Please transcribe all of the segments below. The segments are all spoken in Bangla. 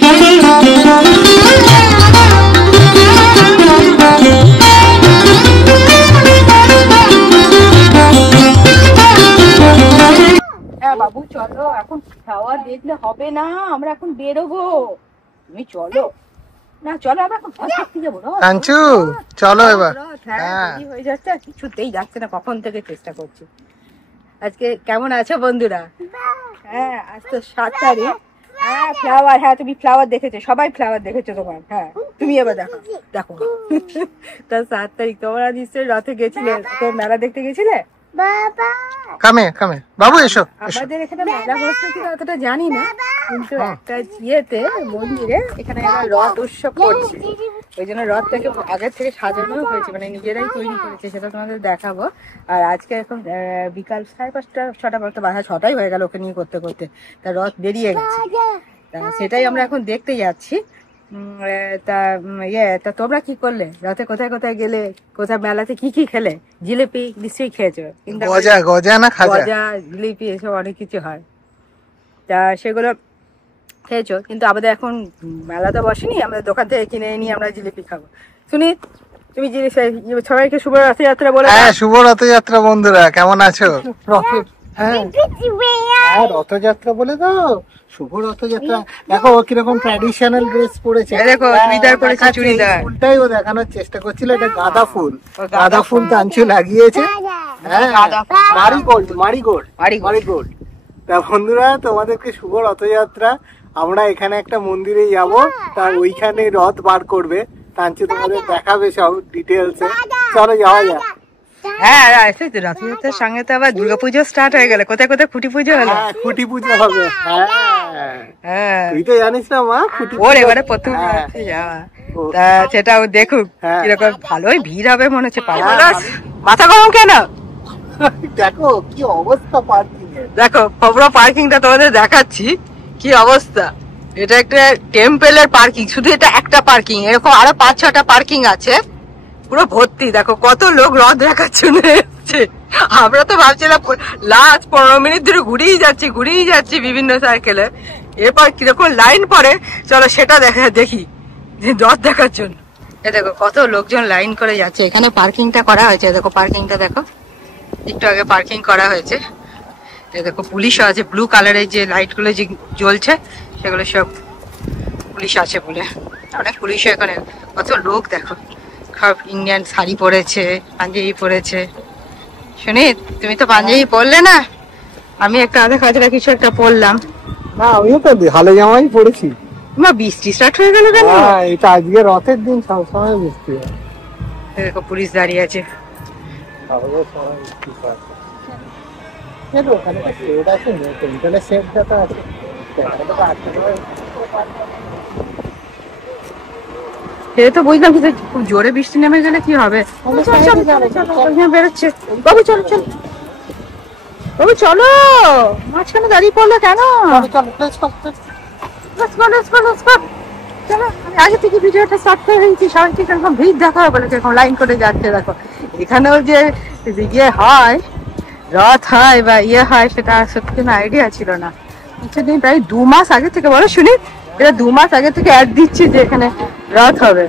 হ্যাঁ বাবু চলো, এখন খাওয়া দেখলে হবে না, আমরা এখন বেরোবো, তুমি চলো না, চলো আমরা এখন থাকতে যাবো। কাঞ্চু চলো এবার। হ্যাঁ হয়ে যাচ্ছে, কিছুতেই যাচ্ছে না, কখন থেকে চেষ্টা করছি। আজকে কেমন আছো বন্ধুরা? হ্যাঁ আজ তো 7 তারিখ। হ্যাঁ ফ্লাওয়ার, হ্যাঁ তুমি ফ্লাওয়ার দেখেছো, সবাই ফ্লাওয়ার দেখেছো তোমার। হ্যাঁ তুমি এবার দেখো দেখো তা 7 তারিখ তোমরা নিশ্চয়ই রথে গেছিলে, তো মেলা দেখতে গেছিলে? কামে কামে বাবু এসো। আমাদের এখানে মেলা বসতে কিনা অতটা জানি না, কিন্তু একটা ইয়েতে মন্দিরে এখানে রথ উৎসব করছে, ওই জন্য রথটাকে আগের থেকে সাজানো হয়েছে, মানে নিজেরাই তৈরি করেছে, সেটা তোমাদের দেখাবো। আর আজকে এখন বিকাল 5:30 6টা পর্যন্ত, বাধা 6টাই হয়ে গেল ওকে নিয়ে করতে করতে, তা রথ বেরিয়ে গেছে, তা সেটাই আমরা এখন দেখতে যাচ্ছি। তা তা তোমরা কি করলে রথে? কোথায় কোথায় গেলে? কোথায় মেলাতে কি কি খেলে? জিলিপি নিশ্চয়ই খেয়েছো, কিন্তু গজা গজা না খাজা? গজা জিলিপি এসব অনেক কিছু হয়, তা সেগুলো খেয়েছো, কিন্তু আমাদের এখন মেলা তো বসেনি, আমাদের দোকান থেকে কিনে নিয়ে আমরা জিলিপি খাবো। শুনি তুমি সবাইকে শুভ রথযাত্রা বলে। হ্যাঁ শুভ রথযাত্রা বন্ধুরা, কেমন আছো? হ্যাঁ রথযাত্রা বলে দাও, শুভ রথযাত্রা। দেখো ও কিরকম ট্র্যাডিশনাল ড্রেস পরেছে, দেখো চুড়িদার পরেছে, চুড়িদার। ফুলটাই ও দেখানোর চেষ্টা করছিল, এটা গাঁদা ফুল, গাঁদা ফুল কাঞ্চু লাগিয়েছে। হ্যাঁ মারিগোল্ড মারিগোল্ড মারিগোল্ড। তা বন্ধুরা তোমাদেরকে শুভ রথযাত্রা। আমরা এখানে একটা মন্দিরে যাব, তা ওইখানে রথ বার করবে, কাঞ্চু তোমাদের দেখাবে সব ডিটেলসে। চলো যাওয়া যাক। হ্যাঁ রথযাত্রার সঙ্গে তো আবার দুর্গাপুজো স্টার্ট হয়ে গেল, কোথায় কোথায় খুঁটি পুজো হলো। খুঁটি পুজো হবে, হ্যাঁ তুই তো জানিস না মা, খুঁটি ওর এবারে প্রথম যাওয়া, তা সেটাও দেখুক কিরকম, ভালোই ভিড় হবে মনে হচ্ছে। মাথা গরম কেন? দেখো কি অবস্থা পার্কিং এর, দেখো পুরো পার্কিংটা তোমাদের দেখাচ্ছি কি অবস্থা। এটা একটা টেম্পলের পার্কিং, শুধু এটা একটা পার্কিং, এরকম আরো 5-6টা পার্কিং আছে, পুরো ভর্তি। দেখো কত লোক রথ দেখার জন্য এসছে। আমরা তো ভাবছিলাম লাস্ট 15 মিনিট ধরে ঘুরেই যাচ্ছি বিভিন্ন সার্কেলে, এরপর কিরকম লাইন পড়ে, চলো সেটা দেখি রথ দেখার জন্য। এ দেখো কত লোকজন লাইন করে যাচ্ছে, এখানে পার্কিংটা করা হয়েছে, দেখো পার্কিংটা দেখো, একটু আগে পার্কিং করা হয়েছে। দেখো পুলিশও আছে, ব্লু কালারের যে লাইট গুলো যে জ্বলছে সেগুলো সব পুলিশ আছে বলে, অনেক পুলিশও এখানে। কত লোক দেখো, সব ইন্ডিয়ান শাড়ি পরেছে, পাঞ্জাবি পরেছে। শুনি তুমি তো পাঞ্জাবি পরলে না, আমি একটা আধা খাজরা কিছু একটা পরলাম। না আমিও তো হালে জামাই পরেছি। মা বৃষ্টি স্টার্ট হয়ে গেল কেন? এটা আজকে রথের দিন, সবসময় বৃষ্টি হয়। দেখো পুলিশ দাঁড়িয়ে আছে। সে তো বুঝলাম, কিন্তু খুব জোরে বৃষ্টি নেমে গেলে কি হবে? বেরোচ্ছে বাবু, চলো চলো বাবু চলো, মাঝখানে দাঁড়িয়ে পড়লো কেন? চলো আমি আগে থেকে ভিডিওটা স্টার্ট করে দিয়েছি, সবাইকে কিরকম ভিড় দেখা হবে, কিরকম লাইন করে যাচ্ছে। দেখো এখানেও যে ইয়ে হয়, রথ হয় বা ইয়ে হয়, সেটা সত্যি কোনো আইডিয়া ছিল না। কিছুদিন প্রায় 2 মাস আগে থেকে, বলো শুনি, এটা 2 মাস আগে থেকে অ্যাড দিচ্ছি যে এখানে রথ হবে।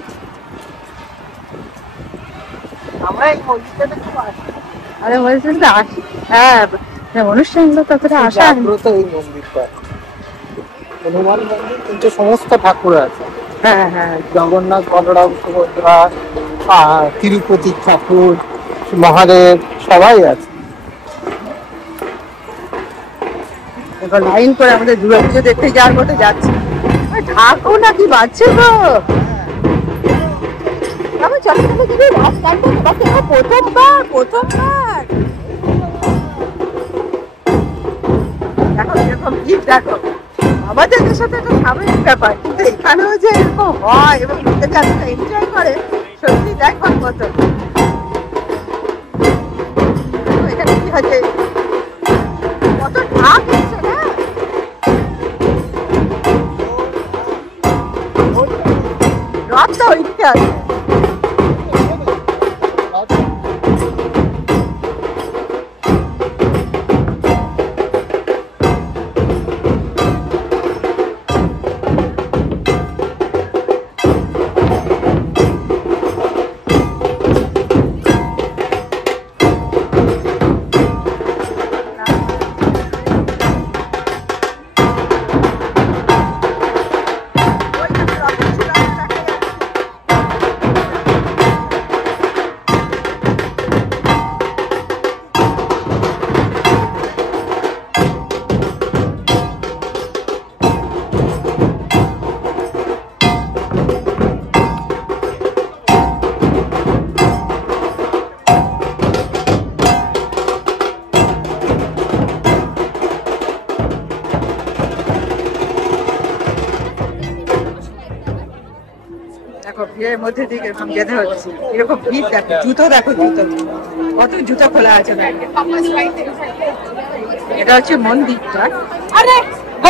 আরে মন্দিরটা আসি, হ্যাঁ অনুষ্ঠানগুলো ততটা আসা। এই মন্দিরটা হনুমান মন্দির, কিন্তু সমস্ত ঠাকুর আছে। হ্যাঁ হ্যাঁ, জগন্নাথ, বলরাম, সুভদ্রা, তিরুপতি ঠাকুর, মহাদেব সবাই আছে। লাইন করে আমাদের দুর্গাপুজো দেখতে যাওয়ার মতো যাচ্ছি। ঠাকুর নাকি বাজছে তো, আমি চট্টগ্রামে যদি রাস্তায় প্রথমবার দেখো এরকম ভিড়। দেখো আমাদের দেশে তো একটা স্বাভাবিক ব্যাপার, কিন্তু এখানেও যে এরকম হয় এবং লোকেরা এনজয় করে, সত্যি দেখবার মতো। এখানে কি হচ্ছে, কত ঢাক হচ্ছে না, রথ তো ওইদিকে আছে। দেখো ভিড়ের মধ্যে দিয়ে এরকম যেতে হচ্ছে, এরকম ভিড় দেখো, জুতো দেখো, জুতো কত জুতো খোলা আছে। এটা হচ্ছে মন্দিরটা,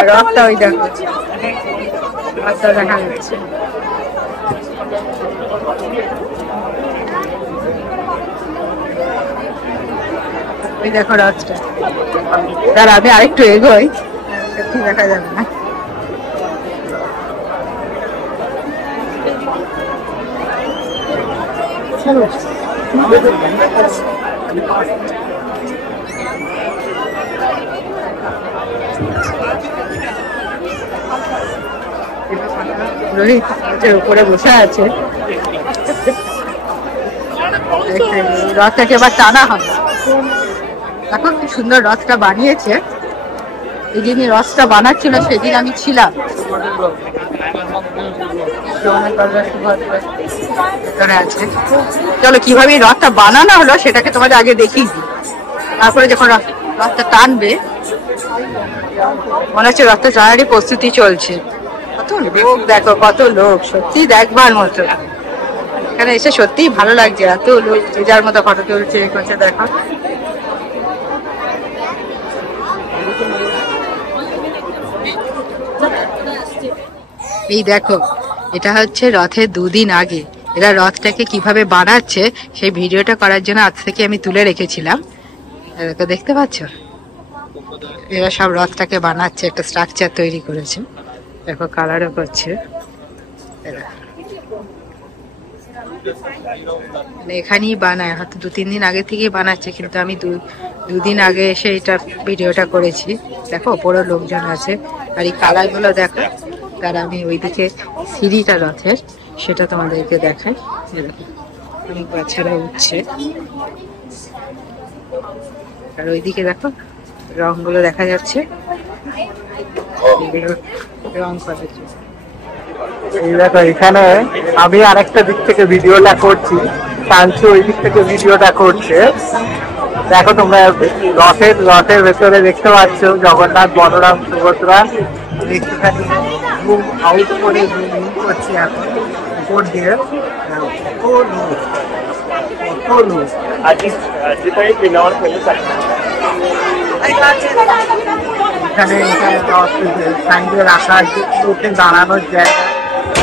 রথটা ওই দেখো, রথটা দেখা যাচ্ছে। ওই দেখো রথটা, তার আমি আরেকটু এগোই, একটু দেখা যাবে না। রোহিত উপরে বসে আছে, রথটাকে এবার টানা হবে। দেখো কি সুন্দর রথটা বানিয়েছে। যেদিন রথটা বানাচ্ছিল সেদিন আমি ছিলাম। চলো কিভাবে রথটা বানানো হলো সেটাকে তোমাদের আগে দেখিয়ে দিই, তারপরে যখন রথটা টানবে মনে হচ্ছে রথটা টানারই প্রস্তুতি চলছে। কত লোক দেখো, কত লোক, সত্যি দেখবার মতো। এখানে এসে সত্যিই ভালো লাগছে, এত লোক যে যার মতো ফটো তুলছে করছে। দেখো এই দেখো, এটা হচ্ছে রথের 2 দিন আগে এরা রথটাকে কিভাবে বানাচ্ছে সেই ভিডিওটা করার জন্য আজ থেকে আমি তুলে রেখেছিলাম। এরা দেখতে পাচ্ছ, এরা সব রথটাকে বানাচ্ছে, একটা স্ট্রাকচার তৈরি করেছে। দেখো কালারও করছে এরা, মানে এখানেই বানায়, হয়তো 2-3 দিন আগে থেকেই বানাচ্ছে, কিন্তু আমি দুদিন আগে এসে এটা ভিডিওটা করেছি। দেখো বড় লোকজন আছে, আর এই কালার গুলো দেখো। তার আমি ওইদিকে সিঁড়িটা রথের সেটা তোমাদেরকে দেখাই। অনেক বাচ্চারা উঠছে, আর ওইদিকে দেখো রং গুলো দেখা যাচ্ছে, রং করেছে। এই দেখো এখানে আমি আরেকটা দিক থেকে ভিডিওটা করছি, কাঞ্চু ওই দিক থেকে ভিডিওটা করছে। দেখো তোমরা রথের ভেতরে দেখতে পাচ্ছ জগন্নাথ, বলরাম, সুভদ্রা একটুখানি জুম আউট করে জুম করছি এখন উপর দিয়ে। এখানে সাইডে রাখা লোকে দাঁড়ানোর জায়গা,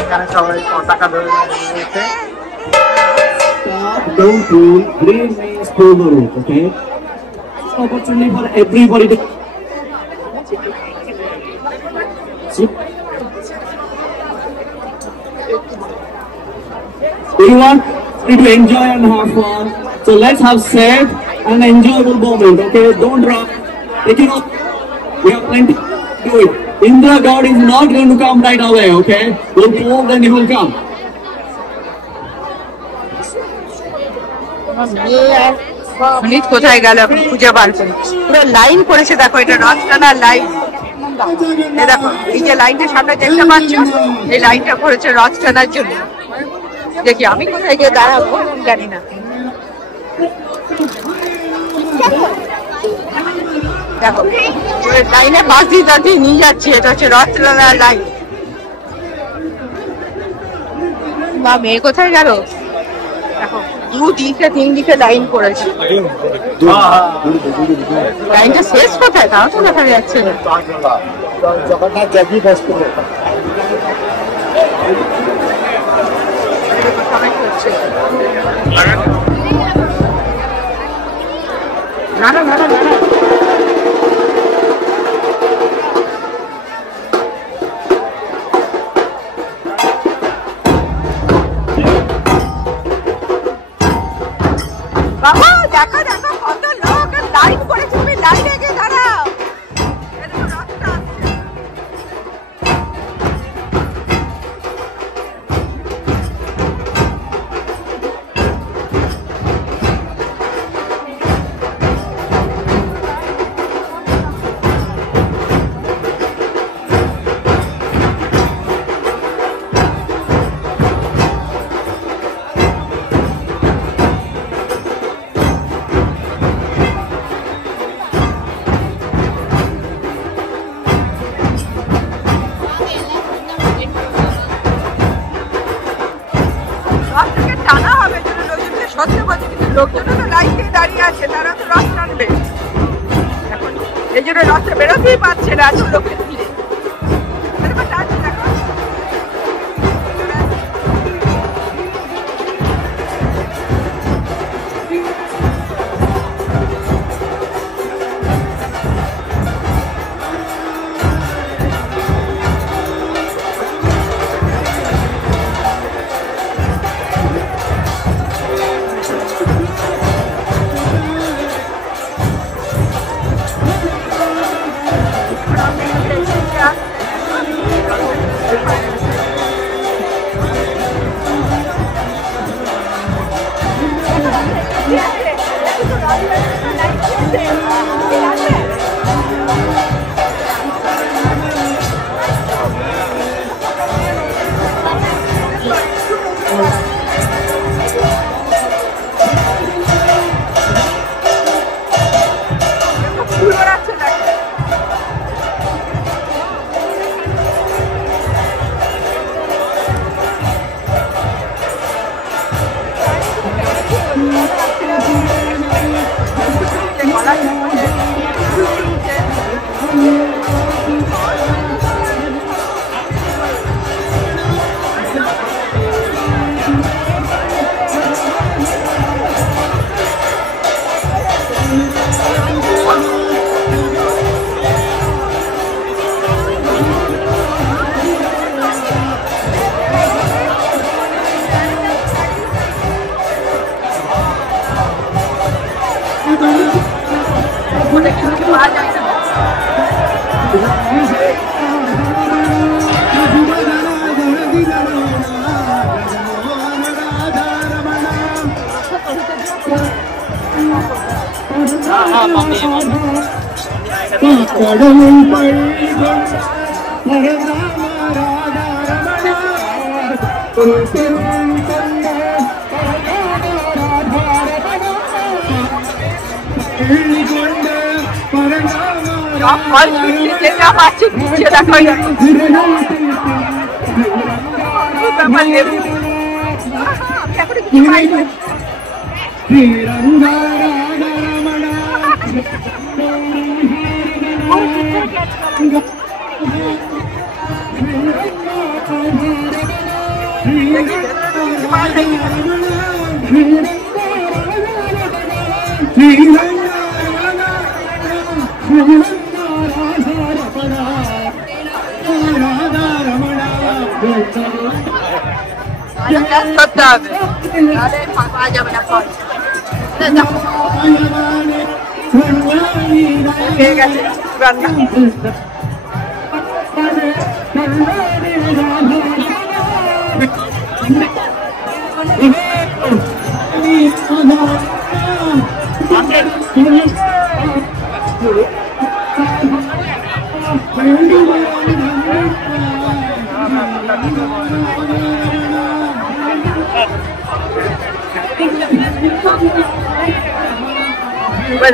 এখানে সবাই পতাকা ধরে রয়েছে। Don't rule, green means follow the rule, okay? Opportunity for everybody to we want you to enjoy and have fun. So let's have safe and enjoyable moment, okay? Don't run. Take it off. We have plenty to do it. Indra God is not going to come right away, okay? We'll pull, then he will come. Sunit কোথায় গেল এখন খুঁজে বার করে, পুরো লাইন করেছে। দেখো এটা রথ টানার লাইন, দেখো এই যে লাইনটা সামনে দেখতে পাচ্ছ, এই লাইনটা করেছে রথ টানার জন্য। দেখি আমি কোথায় গিয়ে দাঁড়াবো জানি না। দেখো লাইনে পাশ দিয়ে নিয়ে যাচ্ছি, এটা হচ্ছে রথ টানার লাইন। বা মেয়ে কোথায় গেল, দেখো 2-3 দিকে লাইন করেছে। লাইনটা শেষ কোথায় তাও তো দেখা যাচ্ছে না। জগন্নাথ জাগি বসতে না না না না বাবা, দেখো দেখো কত লোক লাইন করেছে, তুমি লাইনে গিয়ে দাঁড়াও। রথটাকে টানা হবে, লোকজনকে সত্যি বলছে, কিন্তু লোকজন তো লাইন দিয়ে দাঁড়িয়ে আছে, তারা তো রথ টানবে এখন, এই জন্য রথটা বেরোতেই পারছে না এত লোকের ভিড়ে। টানছে দেখো,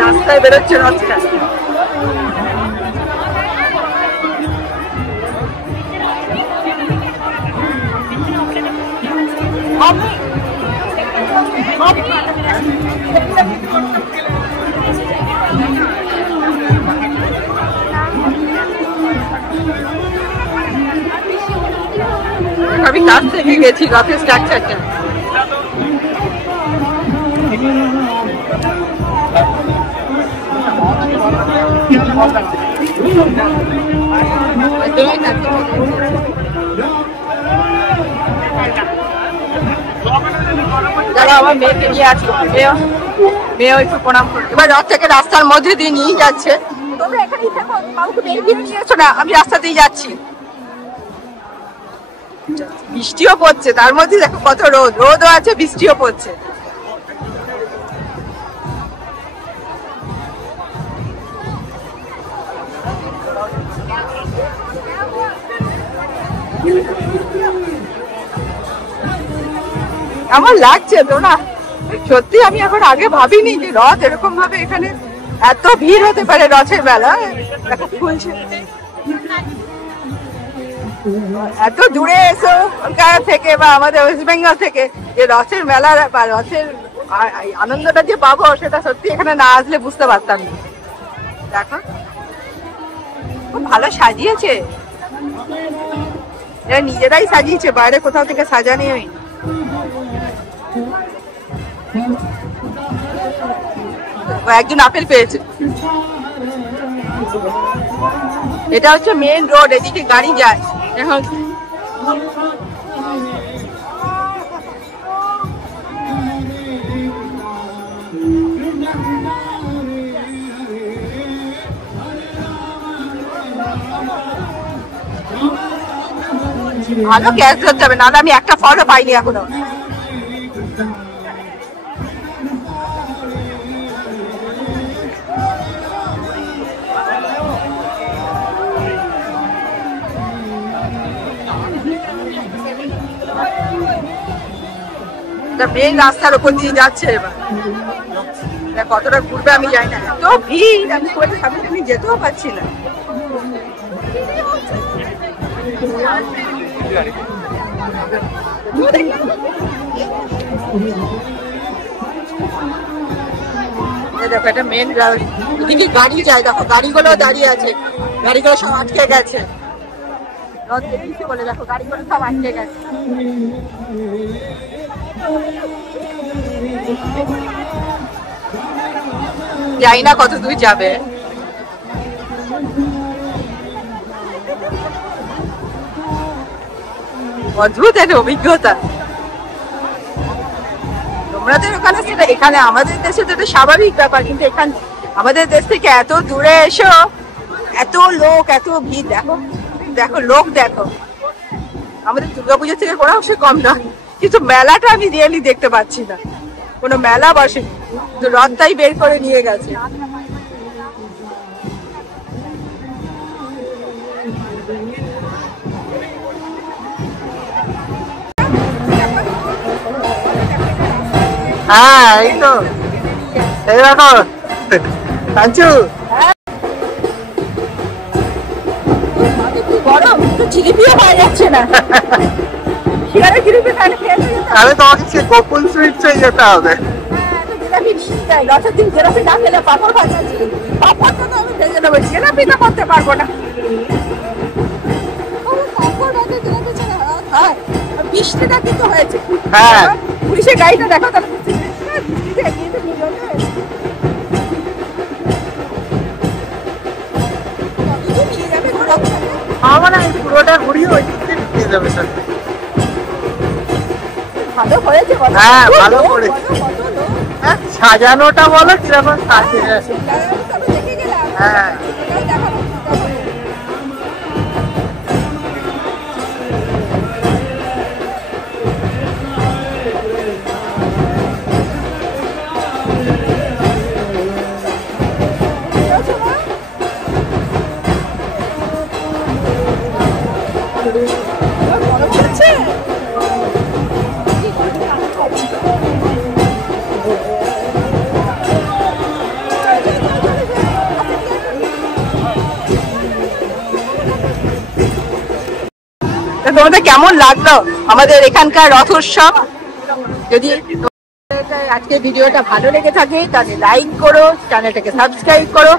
রাস্তায় বেরোচ্ছে রথটা। আমি কাছ থেকে গেছি রথের স্ট্রাকচারটা। যারা আমার মেয়েকে নিয়ে আছে, মেয়ে একটু প্রণাম করবে। এবার রথ থেকে রাস্তার মধ্যে দিয়ে নিয়ে যাচ্ছে, তোমরা এখানেই থাকো, কাউকে বের করে নিয়ে এসো না, আমি রাস্তা দিয়ে যাচ্ছি। বৃষ্টিও পড়ছে, তার মধ্যে দেখো কত রোদ, রোদও আছে, বৃষ্টিও পড়ছে। আমার লাগছে তো না, সত্যি আমি এখন আগে ভাবিনি যে রথ এরকম ভাবে এখানে এত ভিড় হতে পারে রথের বেলা। দেখো ফুলছে, এত দূরে এসো কলকাতা থেকে বা আমাদের ওয়েস্ট বেঙ্গল থেকে যে রথের মেলা বা রথের আনন্দটা যে পাবো সেটা সত্যি এখানে না আসলে বুঝতে পারতাম না। দেখো খুব ভালো সাজিয়েছে, এরা নিজেরাই সাজিয়েছে, বাইরে কোথাও থেকে সাজানি হয়নি। একজন আপেল পেয়েছে। এটা হচ্ছে মেন রোড, এদিকে গাড়ি যায় এখন। ভালো গ্যাস ধরতে হবে, নাহলে আমি একটা ফলও পাইনি এখনো। মেন রাস্তার উপর দিয়ে যাচ্ছে, এবার কতটা ঘুরবে আমি জানি না, এত ভিড় আমি সামনে যেতেও পারছি না। দেখো এটা মেন এদিকে গাড়ি যায়, দেখো গাড়িগুলো দাঁড়িয়ে আছে, গাড়িগুলো সব আটকে গেছে বলে, দেখো গাড়িগুলো সব আটকে গেছে। যাই না কত দূর যাবে। অদ্ভুত একটা অভিজ্ঞতা। তোমাদের ওখানে সেটা, এখানে আমাদের দেশে তো এটা স্বাভাবিক ব্যাপার, কিন্তু এখানে আমাদের দেশ থেকে এত দূরে এসো, এত লোক, এত ভিড়, দেখো দেখো লোক দেখো। আমাদের দুর্গাপুজোর থেকে কোনো অংশে কম নয়, কিন্তু মেলাটা আমি রিয়েলি দেখতে পাচ্ছি না, কোনো মেলা বসেনি, রথটাই বের করে নিয়ে গেছে। হ্যাঁ এই তো, এই দেখো কাঞ্চু, গরম জিলিপিও পাওয়া যাচ্ছে না। তাহলে তোমাকে সে গোকুল সুইট চেয়ে যেতে হবে। রথের দিন জিলাপি না খেলে পাপড় ভাজা, পাপড়টা তো আমি ভেজে নেবো, জিলাপিটা করতে পারবো না। বৃষ্টিটা কিন্তু হয়েছে, হ্যাঁ পুলিশের গাড়িটা দেখো, তাহলে পুরোটা ঘুরিয়ে ওই দিয়ে যাবে স্যার। ভালো হয়েছে, হ্যাঁ ভালো করেছে, সাজানোটা বলো কিরকম সাজিয়ে। হ্যাঁ তোমাদের কেমন লাগলো আমাদের এখানকার রথ উৎসব? যদি আজকে ভিডিওটা ভালো লেগে থাকে তাহলে লাইক করো, চ্যানেলটাকে সাবস্ক্রাইব করো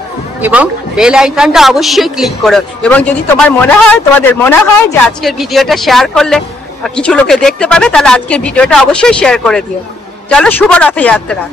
এবং বেল আইকনটা অবশ্যই ক্লিক করো। এবং যদি তোমাদের মনে হয় যে আজকের ভিডিওটা শেয়ার করলে কিছু লোকে দেখতে পাবে, তাহলে আজকের ভিডিওটা অবশ্যই শেয়ার করে দিও। চলো, শুভ রথযাত্রা।